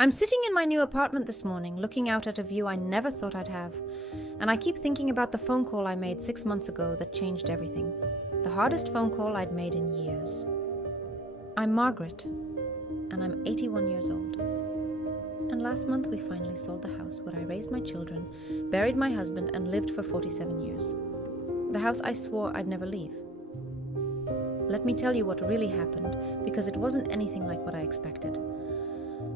I'm sitting in my new apartment this morning, looking out at a view I never thought I'd have, and I keep thinking about the phone call I made 6 months ago that changed everything. The hardest phone call I'd made in years. I'm Margaret, and I'm 81 years old. And last month we finally sold the house where I raised my children, buried my husband, and lived for 47 years. The house I swore I'd never leave. Let me tell you what really happened, because it wasn't anything like what I expected.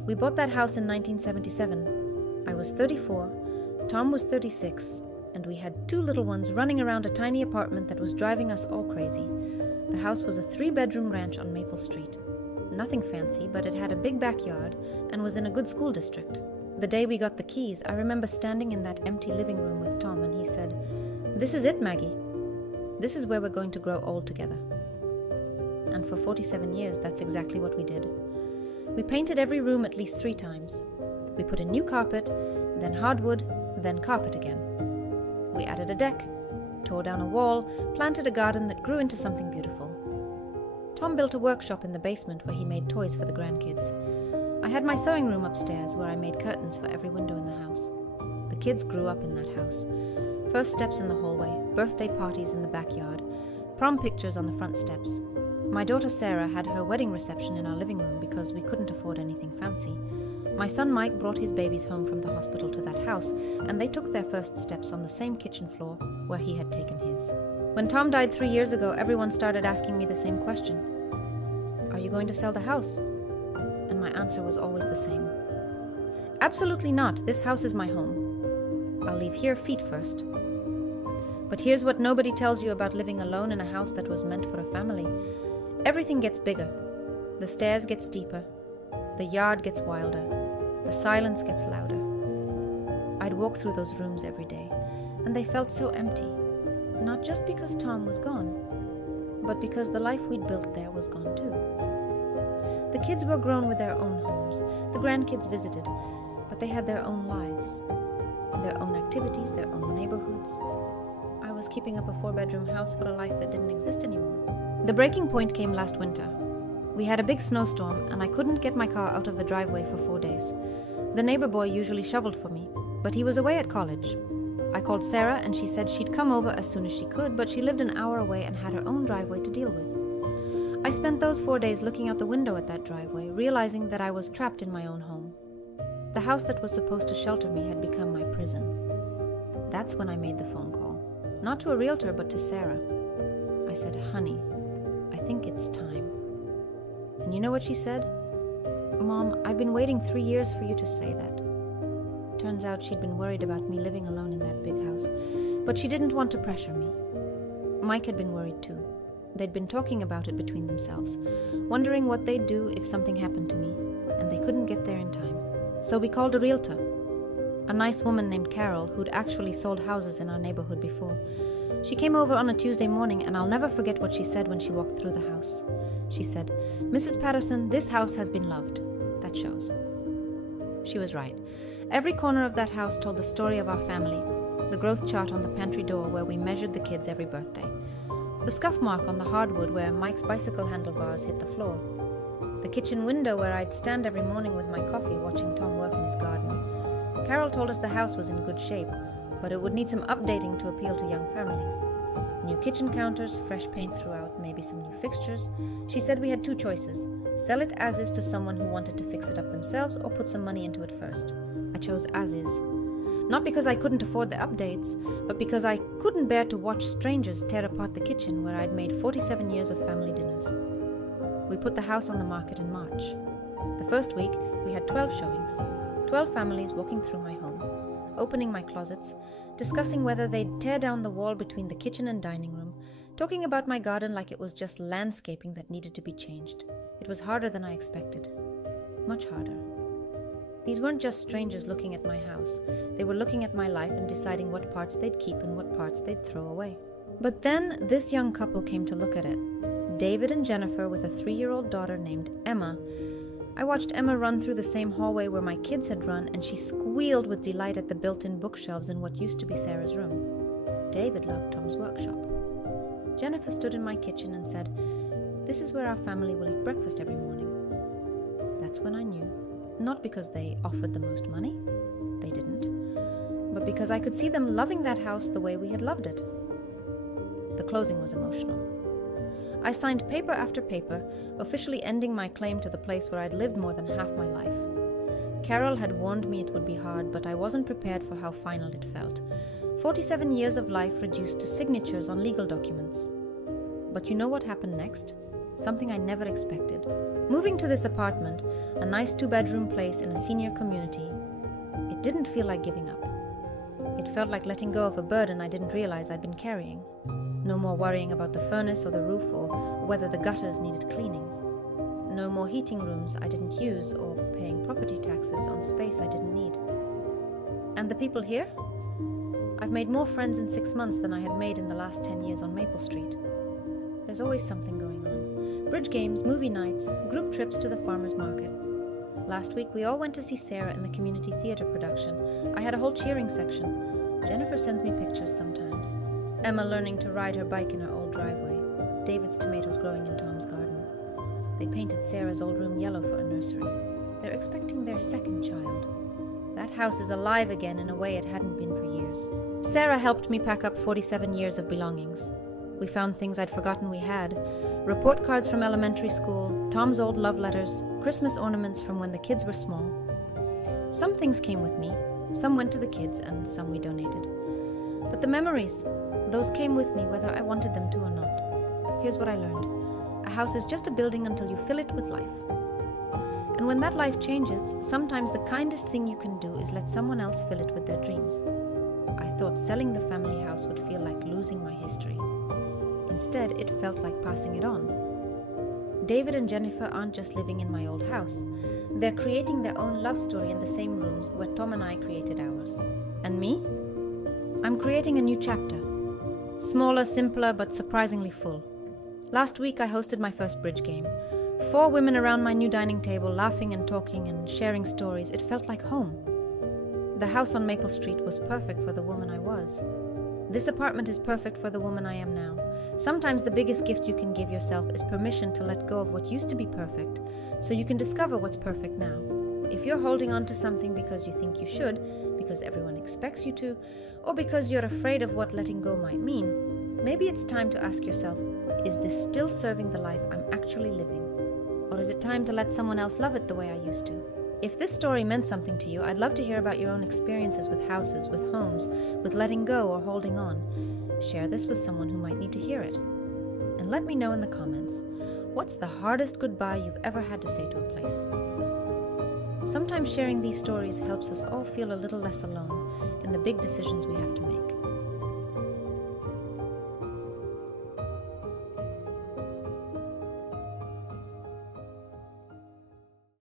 We bought that house in 1977. I was 34, Tom was 36, and we had 2 little ones running around a tiny apartment that was driving us all crazy. The house was a 3-bedroom ranch on Maple Street. Nothing fancy, but it had a big backyard and was in a good school district. The day we got the keys, I remember standing in that empty living room with Tom, and he said, "This is it, Maggie. This is where we're going to grow old together." And for 47 years, that's exactly what we did. We painted every room at least 3 times. We put in new carpet, then hardwood, then carpet again. We added a deck, tore down a wall, planted a garden that grew into something beautiful. Tom built a workshop in the basement where he made toys for the grandkids. I had my sewing room upstairs where I made curtains for every window in the house. The kids grew up in that house. First steps in the hallway, birthday parties in the backyard, prom pictures on the front steps. My daughter Sarah had her wedding reception in our living room because we couldn't afford anything fancy. My son Mike brought his babies home from the hospital to that house, and they took their first steps on the same kitchen floor where he had taken his. When Tom died 3 years ago, everyone started asking me the same question. "Are you going to sell the house?" And my answer was always the same. Absolutely not. This house is my home. I'll leave here feet first. But here's what nobody tells you about living alone in a house that was meant for a family. Everything gets bigger. The stairs get steeper. The yard gets wilder. The silence gets louder. I'd walk through those rooms every day, and they felt so empty. Not just because Tom was gone, but because the life we'd built there was gone too. The kids were grown with their own homes. The grandkids visited, but they had their own lives, their own activities, their own neighborhoods. I was keeping up a 4-bedroom house for a life that didn't exist anymore. The breaking point came last winter. We had a big snowstorm, and I couldn't get my car out of the driveway for 4 days. The neighbor boy usually shoveled for me, but he was away at college. I called Sarah, and she said she'd come over as soon as she could, but she lived an hour away and had her own driveway to deal with. I spent those 4 days looking out the window at that driveway, realizing that I was trapped in my own home. The house that was supposed to shelter me had become my prison. That's when I made the phone call. Not to a realtor, but to Sarah. I said, "Honey, I think it's time." And you know what she said? "Mom, I've been waiting 3 years for you to say that." Turns out she'd been worried about me living alone in that big house, but she didn't want to pressure me. Mike had been worried too. They'd been talking about it between themselves, wondering what they'd do if something happened to me, and they couldn't get there in time. So we called a realtor, a nice woman named Carol who'd actually sold houses in our neighborhood before. She came over on a Tuesday morning, and I'll never forget what she said when she walked through the house. She said, "Mrs. Patterson, this house has been loved. That shows." She was right. Every corner of that house told the story of our family, the growth chart on the pantry door where we measured the kids every birthday, the scuff mark on the hardwood where Mike's bicycle handlebars hit the floor, the kitchen window where I'd stand every morning with my coffee watching Tom work in his garden. Carol told us the house was in good shape, but it would need some updating to appeal to young families. New kitchen counters, fresh paint throughout, maybe some new fixtures. She said we had 2 choices: sell it as is to someone who wanted to fix it up themselves, or put some money into it first. I chose as is. Not because I couldn't afford the updates, but because I couldn't bear to watch strangers tear apart the kitchen where I'd made 47 years of family dinners. We put the house on the market in March. The first week, we had 12 showings, 12 families walking through my home, opening my closets, discussing whether they'd tear down the wall between the kitchen and dining room, talking about my garden like it was just landscaping that needed to be changed. It was harder than I expected. Much harder. These weren't just strangers looking at my house. They were looking at my life and deciding what parts they'd keep and what parts they'd throw away. But then this young couple came to look at it. David and Jennifer with a 3-year-old daughter named Emma. I watched Emma run through the same hallway where my kids had run, and she squealed with delight at the built-in bookshelves in what used to be Sarah's room. David loved Tom's workshop. Jennifer stood in my kitchen and said, "This is where our family will eat breakfast every morning." That's when I knew. not because they offered the most money. They didn't. But because I could see them loving that house the way we had loved it. The closing was emotional. I signed paper after paper, officially ending my claim to the place where I'd lived more than half my life. Carol had warned me it would be hard, but I wasn't prepared for how final it felt. 47 years of life reduced to signatures on legal documents. But you know what happened next? Something I never expected. Moving to this apartment, a nice 2-bedroom place in a senior community, it didn't feel like giving up. It felt like letting go of a burden I didn't realize I'd been carrying. No more worrying about the furnace or the roof or whether the gutters needed cleaning. No more heating rooms I didn't use or paying property taxes on space I didn't need. And the people here? I've made more friends in 6 months than I had made in the last 10 years on Maple Street. There's always something going on. Bridge games, movie nights, group trips to the farmer's market. Last week we all went to see Sarah in the community theatre production. I had a whole cheering section. Jennifer sends me pictures sometimes. Emma learning to ride her bike in her old driveway. David's tomatoes growing in Tom's garden. They painted Sarah's old room yellow for a nursery. They're expecting their second child. That house is alive again in a way it hadn't been for years. Sarah helped me pack up 47 years of belongings. We found things I'd forgotten we had. Report cards from elementary school, Tom's old love letters, Christmas ornaments from when the kids were small. Some things came with me, some went to the kids, and some we donated. But the memories, those came with me whether I wanted them to or not. Here's what I learned. A house is just a building until you fill it with life. And when that life changes, sometimes the kindest thing you can do is let someone else fill it with their dreams. I thought selling the family house would feel like losing my history. Instead, it felt like passing it on. David and Jennifer aren't just living in my old house. They're creating their own love story in the same rooms where Tom and I created ours. And me? I'm creating a new chapter. Smaller, simpler, but surprisingly full. Last week I hosted my first bridge game. 4 women around my new dining table, laughing and talking and sharing stories. It felt like home. The house on Maple Street was perfect for the woman I was. This apartment is perfect for the woman I am now. Sometimes the biggest gift you can give yourself is permission to let go of what used to be perfect, so you can discover what's perfect now. If you're holding on to something because you think you should, because everyone expects you to, or because you're afraid of what letting go might mean, maybe it's time to ask yourself, is this still serving the life I'm actually living? Or is it time to let someone else love it the way I used to? If this story meant something to you, I'd love to hear about your own experiences with houses, with homes, with letting go or holding on. Share this with someone who might need to hear it. And let me know in the comments, what's the hardest goodbye you've ever had to say to a place? Sometimes sharing these stories helps us all feel a little less alone in the big decisions we have to make.